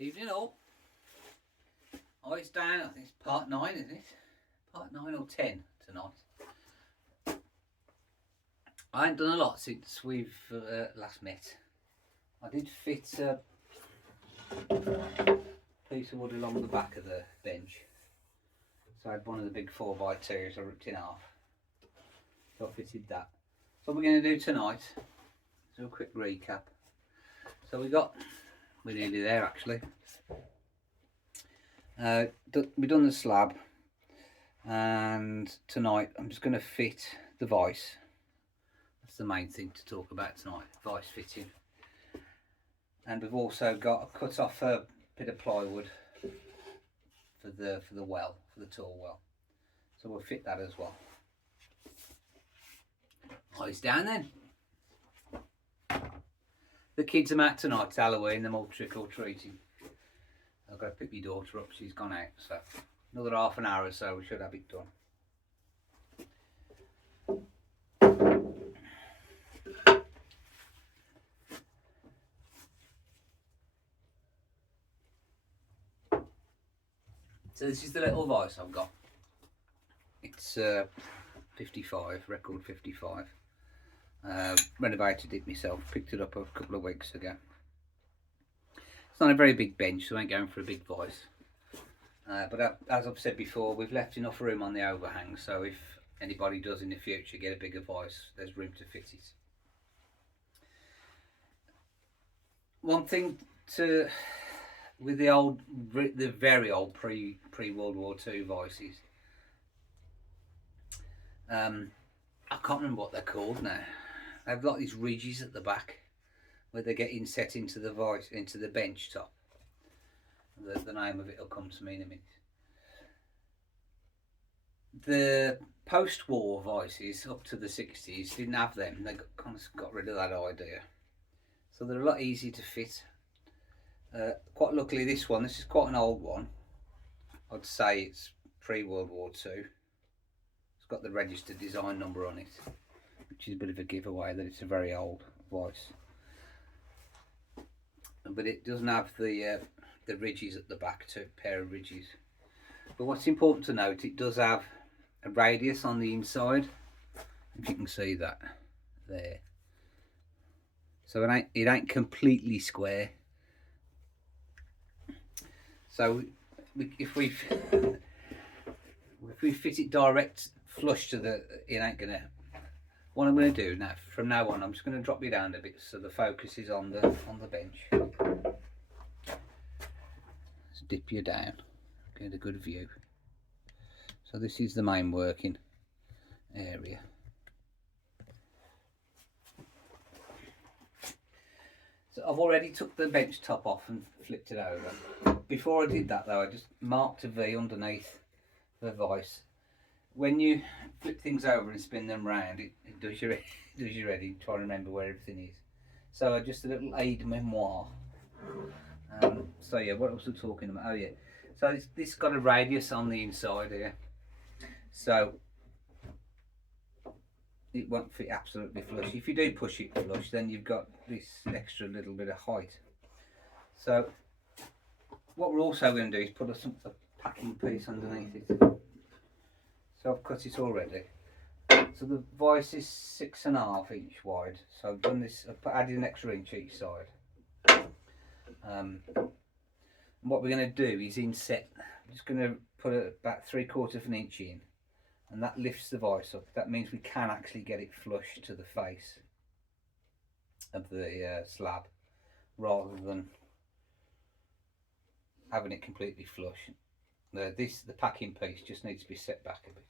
Evening all. Oh, it's down. I think it's part 9, isn't it? Part 9 or 10 tonight. I ain't done a lot since we've last met. I did fit a piece of wood along the back of the bench. So I had one of the big 4x2s I ripped in half. So I fitted that. So what we're going to do tonight, do a quick recap. So we're nearly there actually. We've done the slab, and tonight I'm just going to fit the vice. That's the main thing to talk about tonight, vice fitting. And we've also cut off a bit of plywood for the well, for the tall well. So we'll fit that as well. Eyes down then. The kids are out tonight, it's Halloween, they're all trick or treating. I've got to pick my daughter up, she's gone out, so another half an hour or so we should have it done. So this is the little vice I've got. It's 55, record 55. Renovated it myself, picked it up a couple of weeks ago. It's not a very big bench, so I ain't going for a big vice. But as I've said before, we've left enough room on the overhang, so if anybody does in the future get a bigger vice, there's room to fit it. One thing with the very old pre World War II vices, I can't remember what they're called now. They've got these ridges at the back where they get inset into the vice, into the bench top. The name of it will come to me in a minute. The post-war vices up to the 60s didn't have them. They kind of got rid of that idea. So they're a lot easier to fit. Quite luckily this is quite an old one. I'd say it's pre-World War II. It's got the registered design number on it, which is a bit of a giveaway that it's a very old vice. But it doesn't have the ridges at the back, two pair of ridges. But what's important to note, it does have a radius on the inside, if you can see that there. So it ain't completely square. So if we fit it direct flush to it ain't gonna. What I'm going to do now, from now on, I'm just going to drop you down a bit so the focus is on the bench. Just dip you down, get a good view. So this is the main working area. So I've already took the bench top off and flipped it over. Before I did that though, I just marked a V underneath the vice. When you flip things over and spin them round, it does you ready. Try to remember where everything is. So just a little aide memoir. So yeah, what was I talking about? Oh yeah, so this got a radius on the inside here, so it won't fit absolutely flush. If you do push it flush, then you've got this extra little bit of height. So what we're also going to do is put a packing piece underneath it. So I've cut it already. So the vice is 6.5 inch wide. So I've done this, I've added an extra inch each side. And what we're going to do is inset. I'm just going to put about 3/4 of an inch in, and that lifts the vice up. That means we can actually get it flush to the face of the slab, rather than having it completely flush. The packing piece just needs to be set back a bit.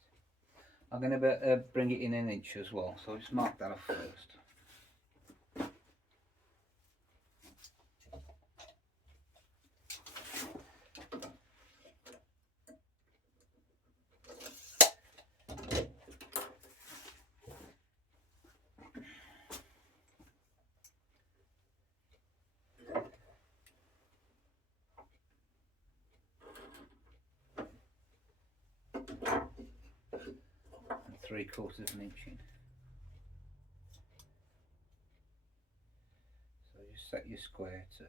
I'm going to bring it in 1 inch as well, so I'll just mark that off first. And 3/4 of an inch in. So just set your square to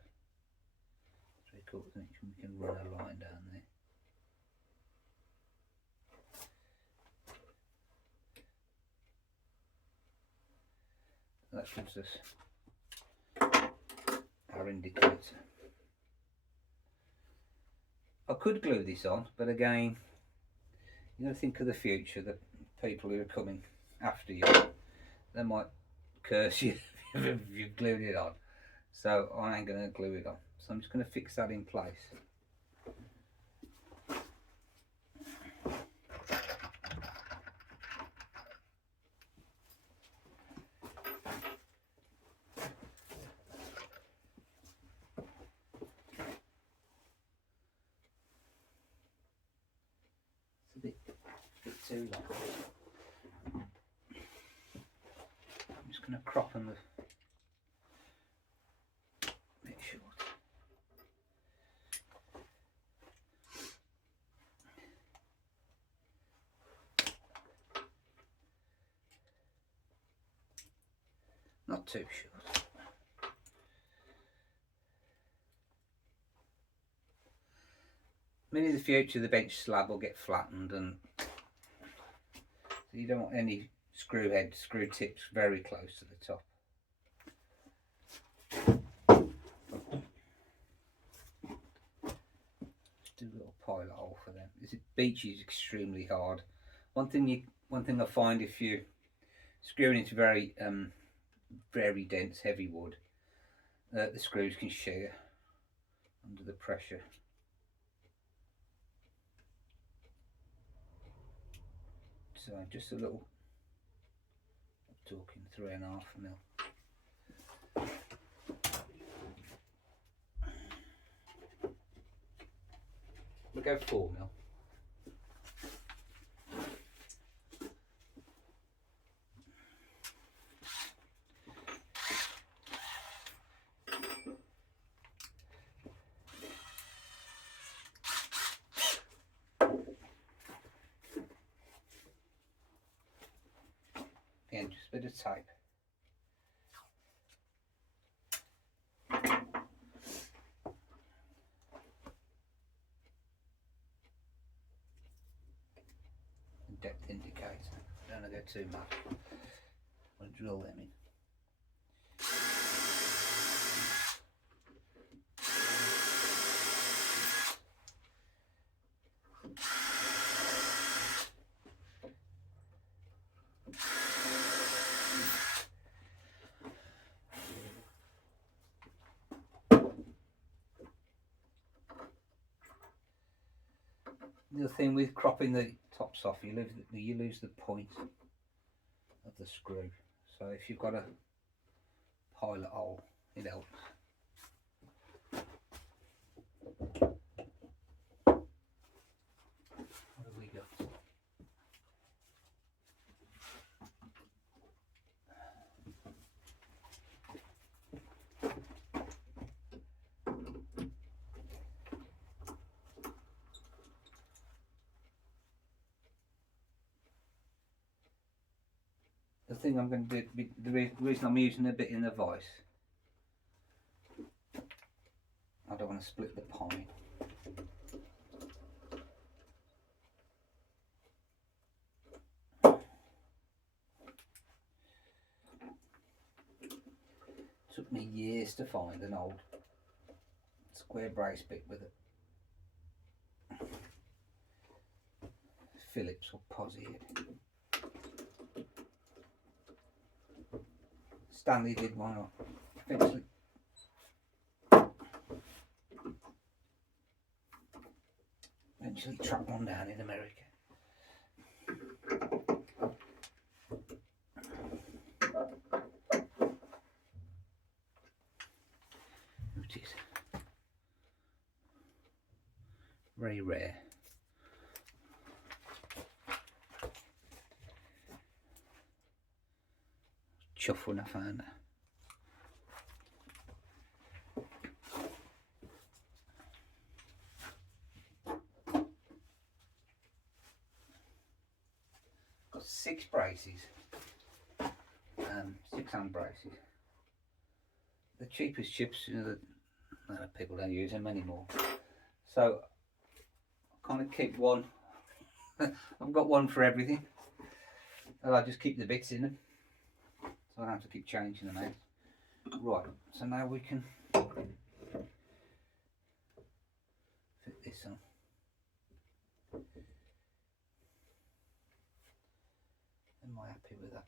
difficult, isn't it? We can run a line down there. That gives us our indicator. I could glue this on, but again, you got to think of the future, the people who are coming after you. They might curse you if you've glued it on. So I ain't going to glue it on. So I'm just going to fix that in place. It's a bit too long. I'm just going to crop them a bit short. Not too short. In the future the bench slab will get flattened, and so you don't want any screw tips very close to the top. Just do a little pilot hole for them. This beech is extremely hard. One thing I find, if you screwing into very dense heavy wood, the screws can shear under the pressure. So just a little, I'm talking 3.5 mil. We'll go 4 mil. Again, just a bit of tape. Depth indicator. Don't want to go too much. I'll drill them in. The other thing with cropping the tops off, you lose the point of the screw. So if you've got a pilot hole, it helps. What have we got? The thing I'm going to do, the reason I'm using a bit in the vise, I don't want to split the pine. Took me years to find an old square brace bit with it. Phillips or Posy head. Stanley did one up. Eventually tracked one down in America. Which is very rare. Chuff when I found her. Got 6 braces, 6 hand braces. The cheapest chips, you know, People don't use them anymore. So I kind of keep one. I've got one for everything. And I just keep the bits in them. So I don't have to keep changing them out. Right, so now we can fit this on. Am I happy with that?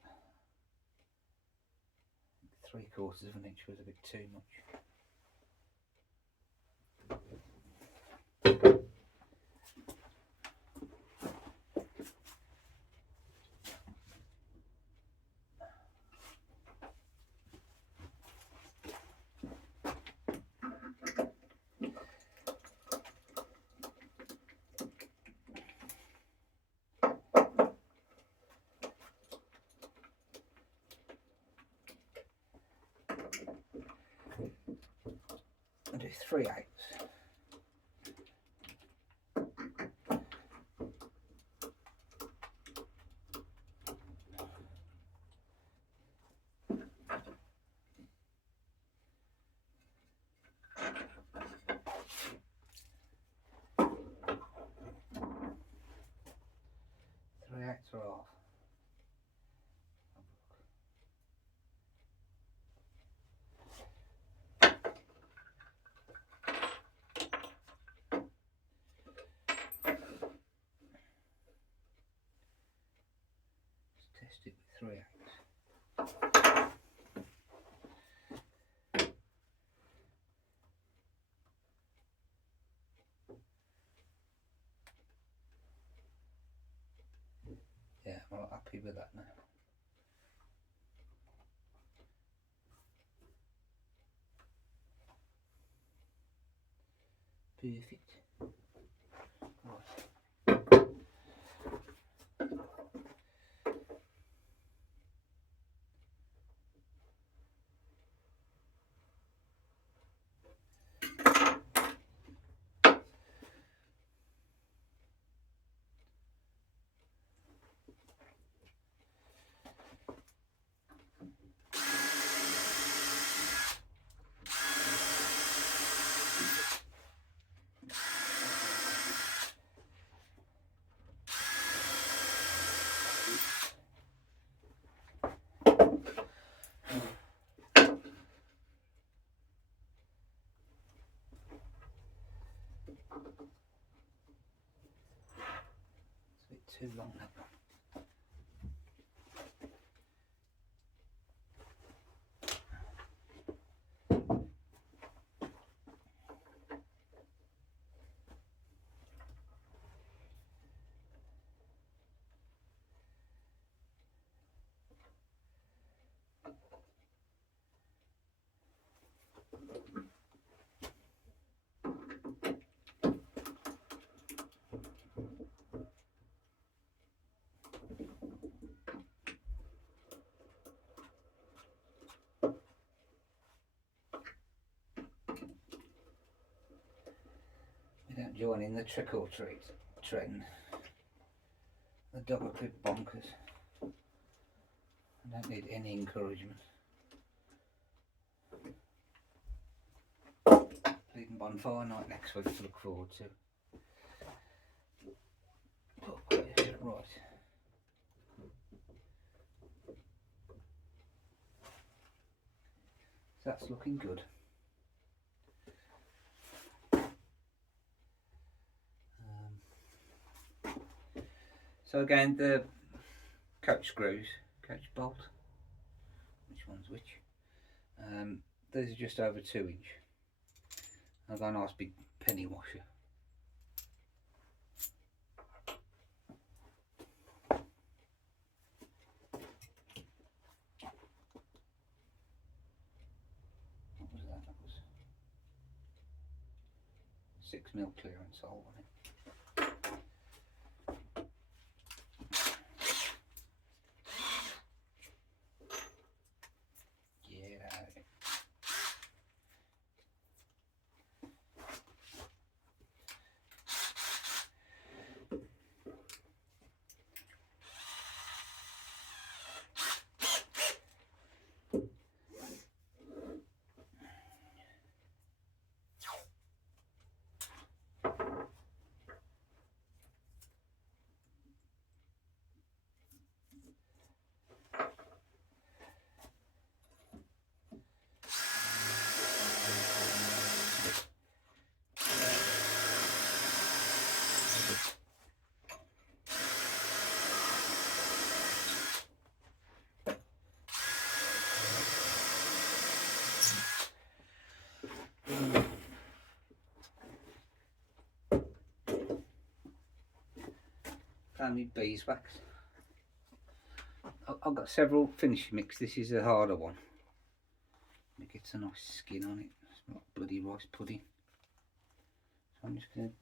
3/4 of an inch was a bit too much. I'll do 3/8. Or half. Let's test it with 3/8. Yeah, I'm not happy with that now. Perfect. Right. It's a bit too long that one. We don't join in the trick or treat trend. The double clip bonkers. I don't need any encouragement. Bleeding bonfire night next week to look forward to. Right. So that's looking good. So again, the coach screws, coach bolt, which one's which? These are just over 2 inch. I've got a nice big penny washer. What was that? That was 6mm clearance hole on it. my beeswax. I've got several finish mix. This is a harder one. It gets a nice skin on it. It's not bloody rice pudding. So I'm just going to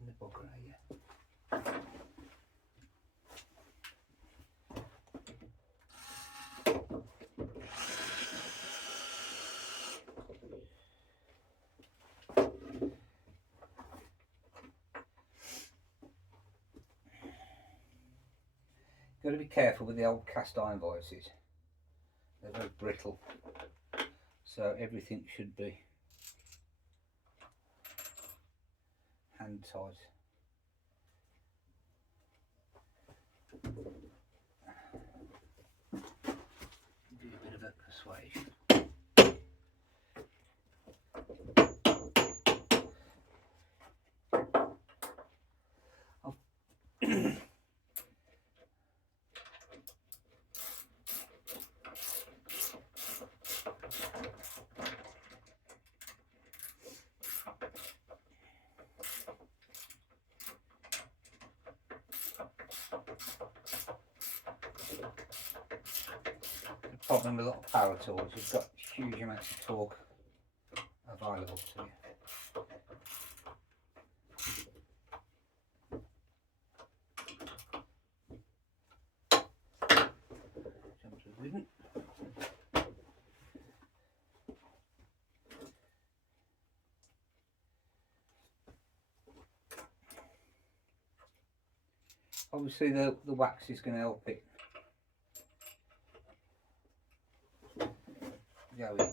in the bugger, yeah. Got to be careful with the old cast iron vices. They're very brittle, so everything should be hand tight. Do a bit of a persuasion. The problem with a lot of power tools, you've got huge amounts of torque available to you. Jumps with ribbon. Obviously the wax is going to help it go in.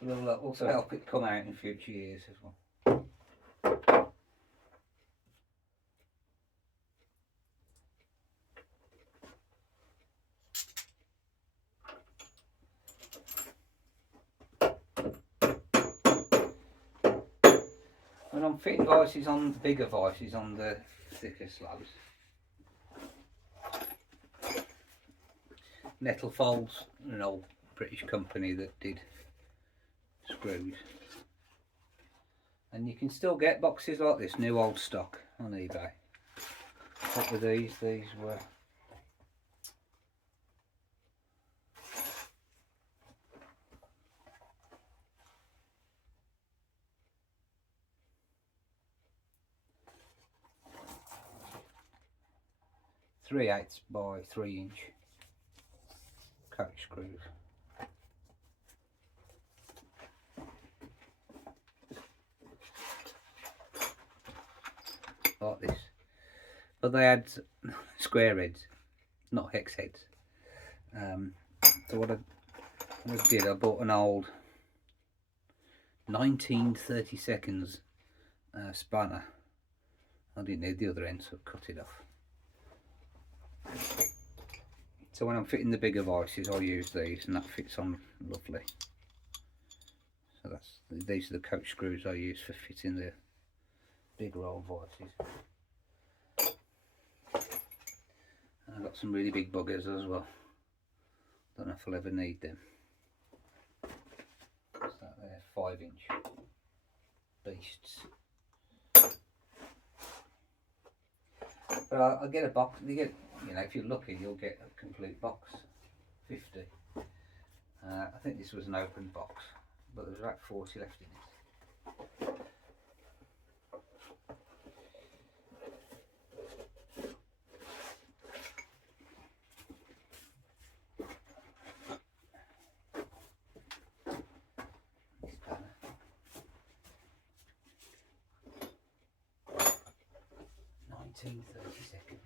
But it'll also help it come out in future years as well. When I'm fitting vices on the bigger vices on the thicker slabs, Nettlefolds, an old British company that did screws, and you can still get boxes like this, new old stock, on eBay. What were these? These were .3/8 by 3" coach screws. Like this, but they had square heads, not hex heads. So what I did, I bought an old 1932 spanner. I didn't need the other end, so I cut it off. So when I'm fitting the bigger vices, I use these, and that fits on lovely. So these are the coach screws I use for fitting the bigger old vices. And I've got some really big buggers as well. Don't know if I'll ever need them. What's that there? 5" beasts. But I'll get a box. You get, if you're lucky, you'll get a complete box. 50. I think this was an open box, but there's about 40 left in it. 30 seconds.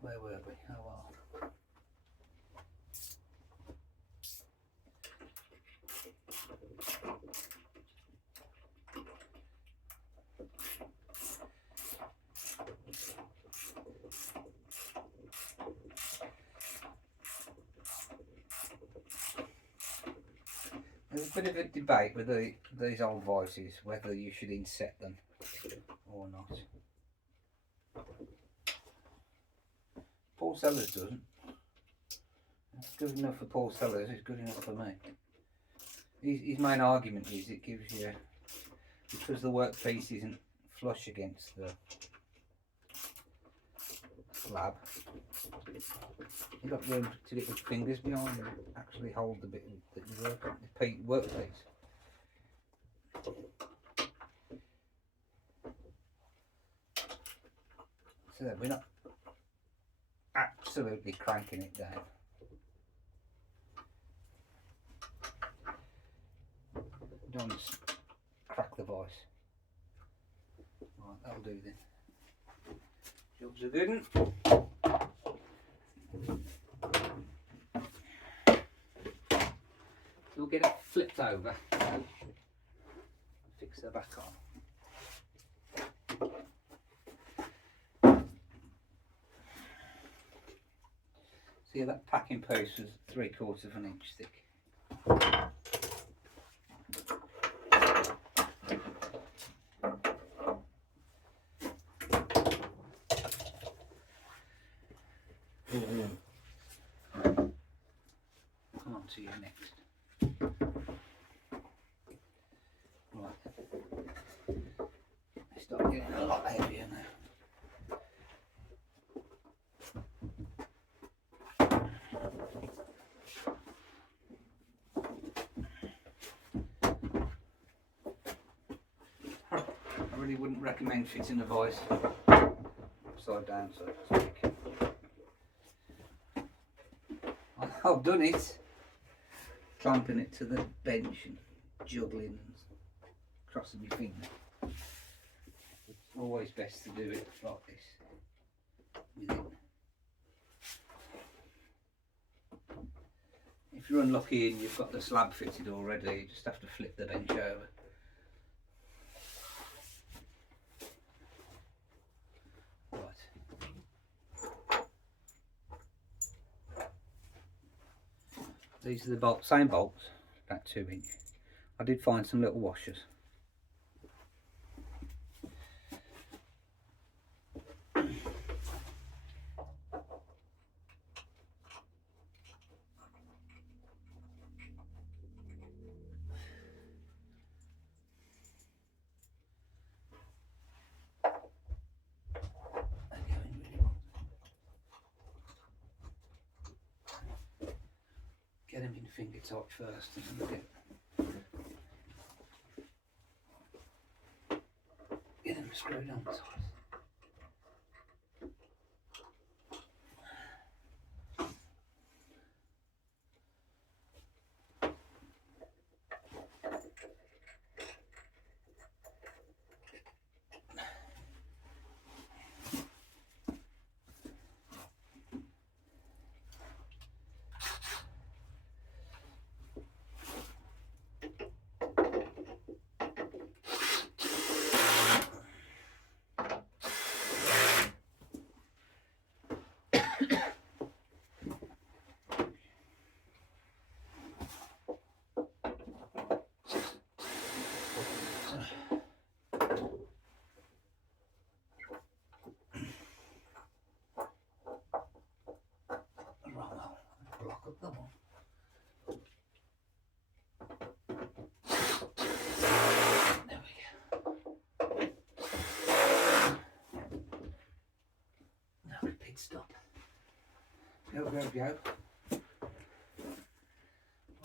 Where were we? Oh well. There's a bit of a debate with these old voices whether you should inset them or not. Paul Sellers doesn't. It's good enough for Paul Sellers, it's good enough for me. His main argument is it gives you, because the workpiece isn't flush against the slab, you've got room to get your fingers behind and actually hold the bit that you work on, the workpiece. So we're not absolutely cranking it down. Don't just crack the voice. Right, that'll do then. Jobs are good. So we'll get it flipped over. Fix her back on. See, that packing post was 3/4 of an inch thick. Come on to you next. Right. They start getting a lot heavier now. I really wouldn't recommend fitting a voice upside down, so to speak. I've done it, clamping it to the bench and juggling and crossing my fingers. It's always best to do it like this, with it. If you're unlucky and you've got the slab fitted already, you just have to flip the bench over. These are the same bolts, about 2 inch. I did find some little washers. Get them in finger tight first and then get them screwed on tight. Block up the one. There we go. Now we pit stop. Go, go, go.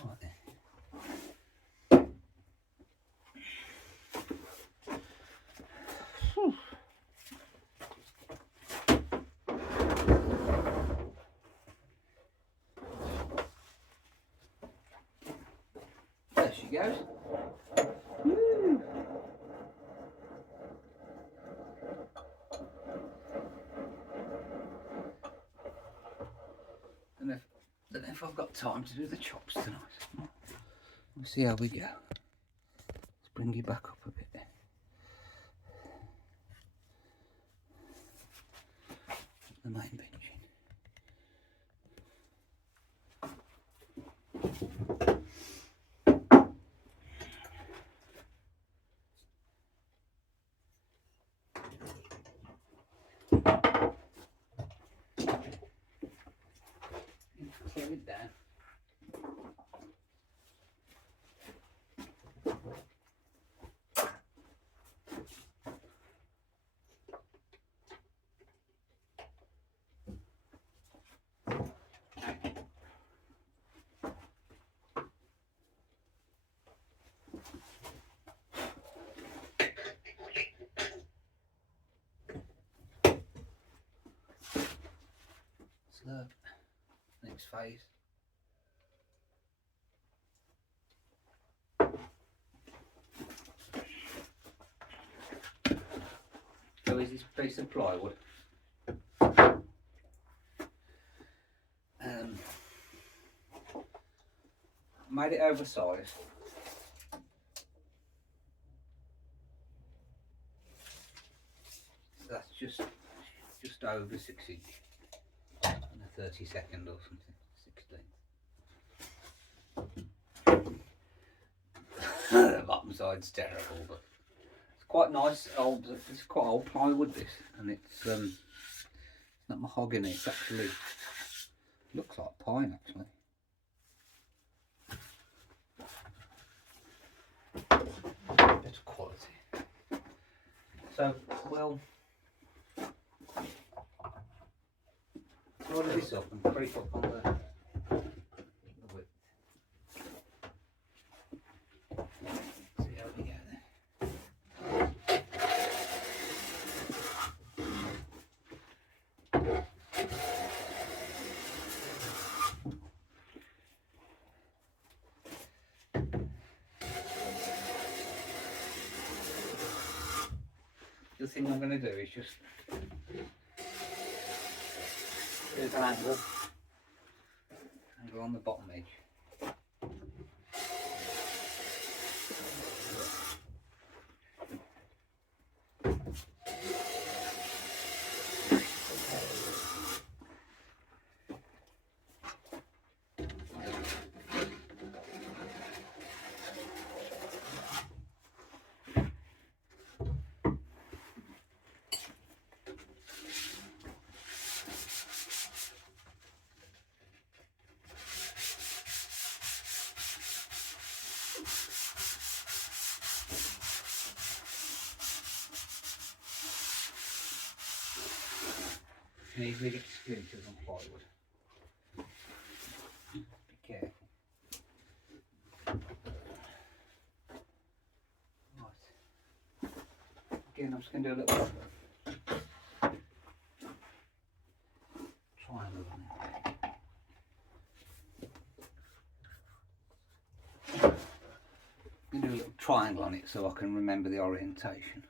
Right then. Whew. she goes. Woo. Don't know if I've got time to do the chops tonight. We'll see how we go. Let's bring you back up a bit. The main bench. Clear it down. Slurp. Next phase. So is this piece of plywood. Made it oversized. So that's just over 6 inch. And a 32nd or something. 16. The bottom side's terrible, but it's quite nice. It's quite old plywood this, and it's not mahogany. It's actually looks like pine actually. Better quality. So we'll roll this up and creep up on the width. See how we go there. The thing I'm going to do is just do an angle on the bottom edge. You can easily get splinters on plywood. Be careful. Right. Again, I'm just going to do a little triangle on it. I'm going to do a little triangle on it so I can remember the orientation.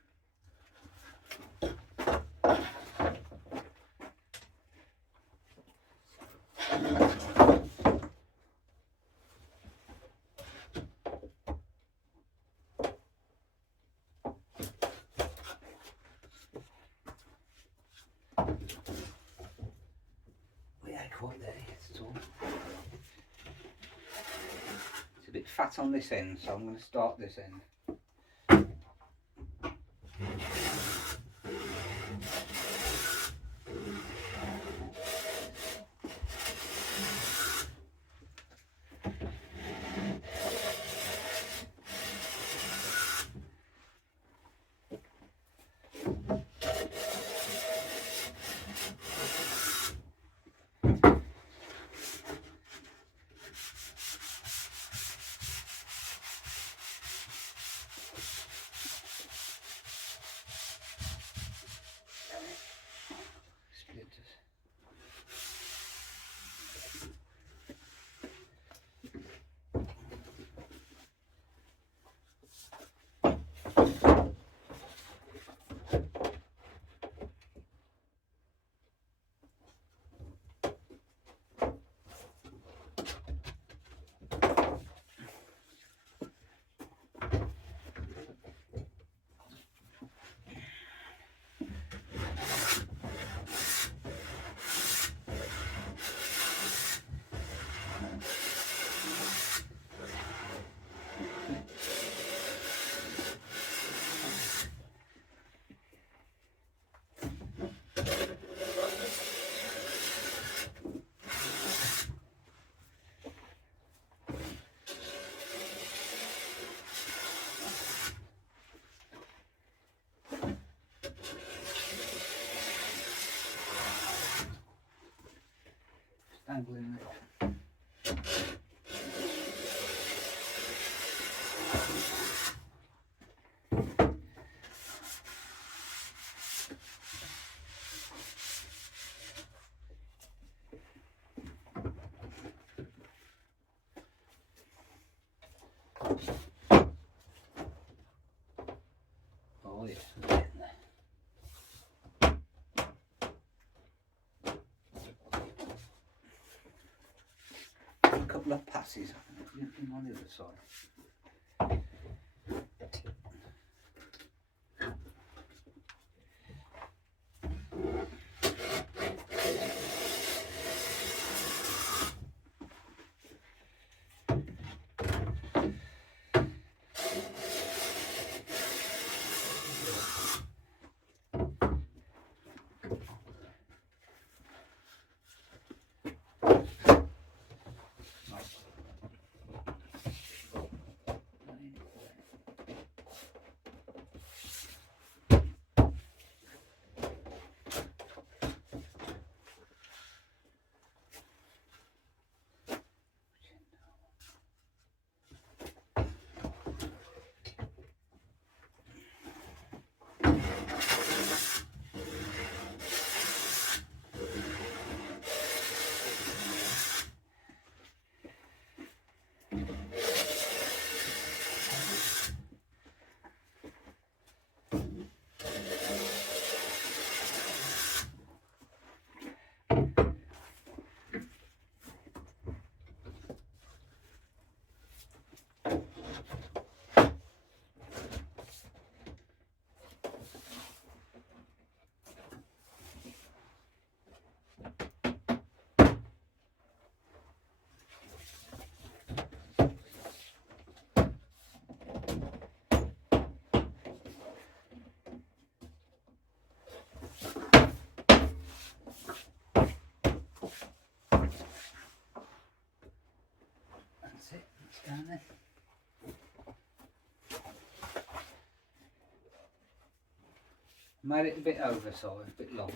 Quite there yet at all. It's a bit fat on this end, so I'm going to start this end. cable in there. Oh yes, getting there. A couple of passes on the other side. That's it, it's down there. Made it a bit oversized, a bit long.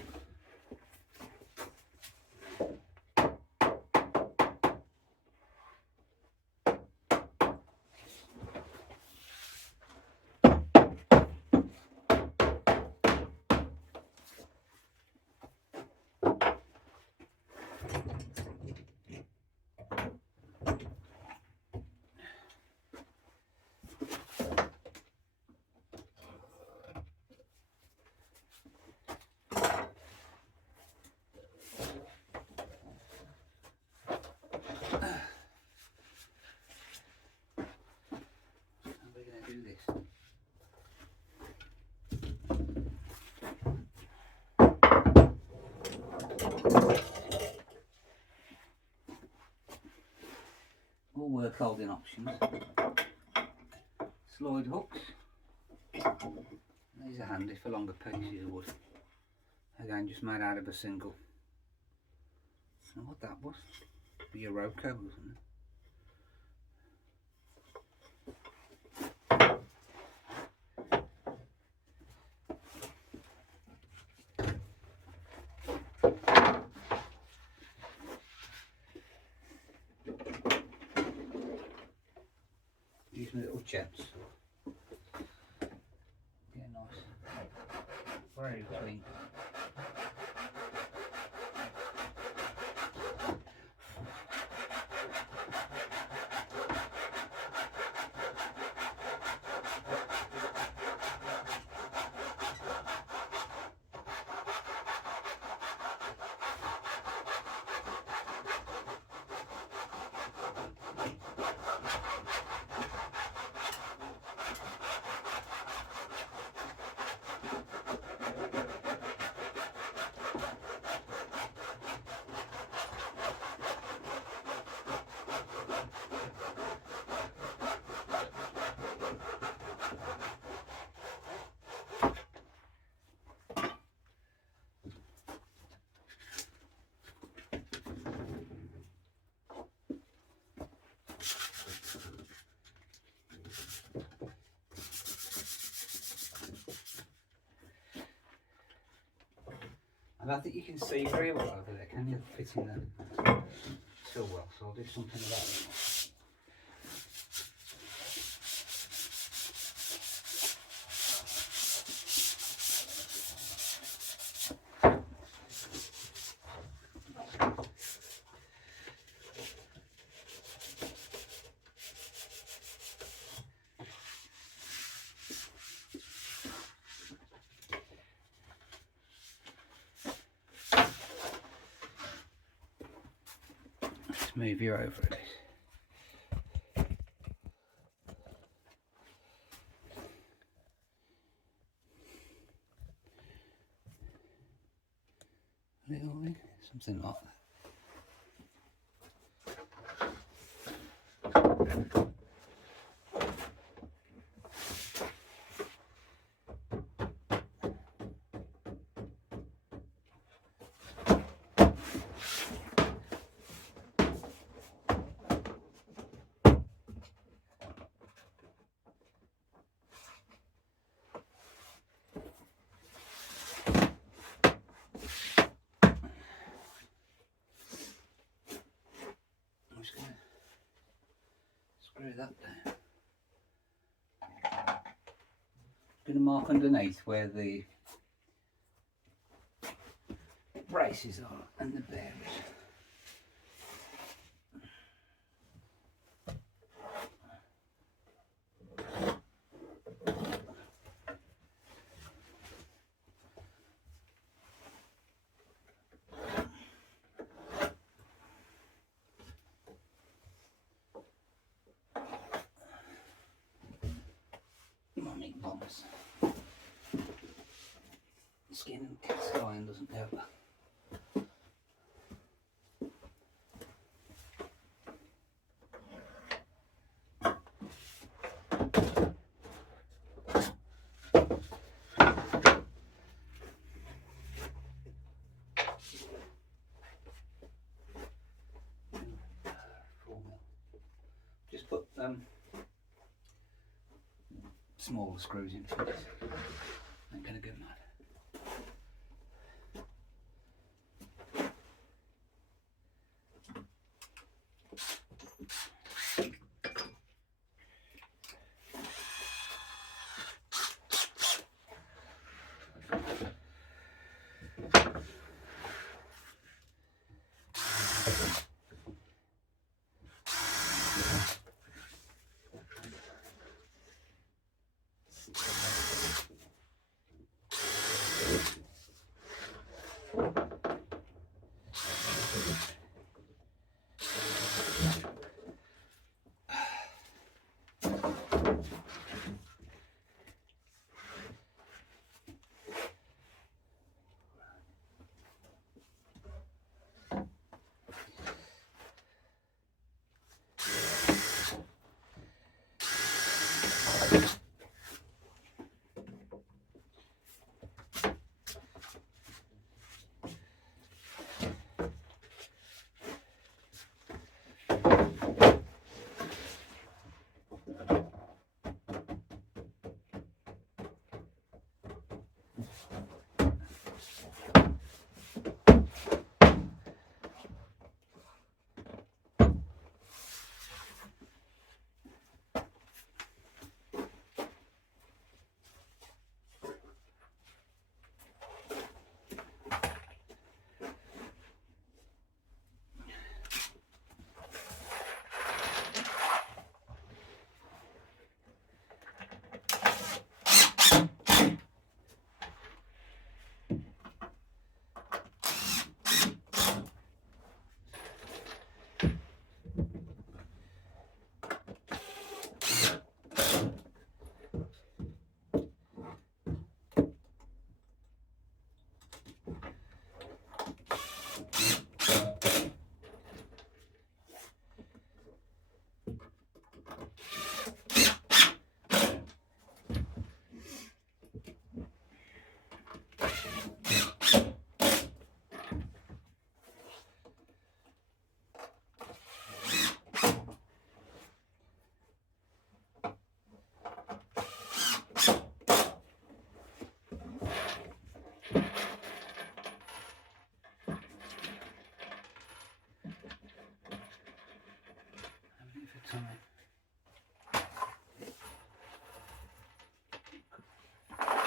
Do this. All work holding options. Slide hooks. These are handy for longer pieces of wood. Again, just made out of a single. I don't know what that was. Be a Rocco, wasn't it? These little jets. Yeah, nice. Very clean. I don't think you can see very well over there, can you? Fitting that. so well, so I'll do something about it. Let's move you over a bit. Something like that. I'm just going to screw that down. I'm going to mark underneath where the braces are and the bearers. Money bombs. Skin and cast iron doesn't help. Just put smaller screws in for this. I'm going to go mad.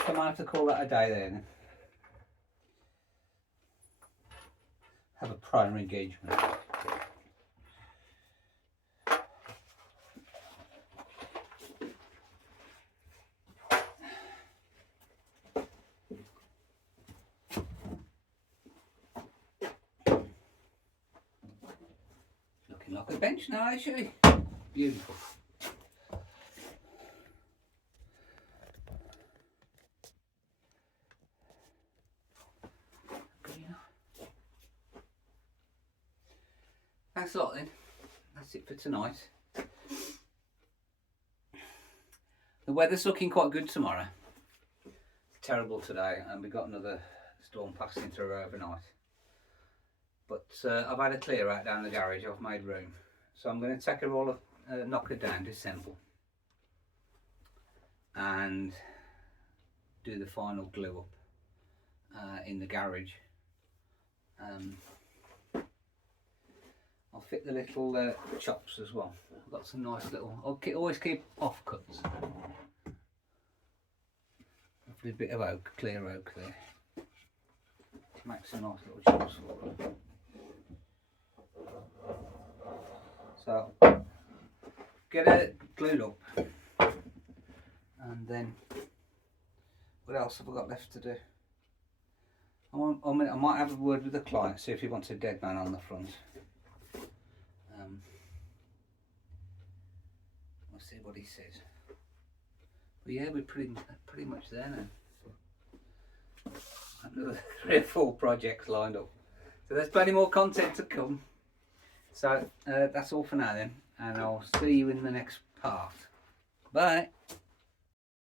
Come on, have to call that a day then. Have a prior engagement. Looking like a bench now, actually. Beautiful. Thanks a lot then. That's it for tonight. The weather's looking quite good tomorrow. It's terrible today, and we got another storm passing through overnight. But I've had a clear out down the garage. I've made room, so I'm going to take her all, knock her down, disassemble, and do the final glue up in the garage. I'll fit the little chops as well. I've got some nice little, always keep offcuts. Lovely bit of oak, clear oak there. Make some nice little chops for them. So, get it glued up. And then, what else have I got left to do? I might have a word with the client, see if he wants a dead man on the front. We'll see what he says. But yeah, we're pretty much there now. Another 3 or 4 projects lined up. So there's plenty more content to come. So that's all for now then, and I'll see you in the next part. Bye.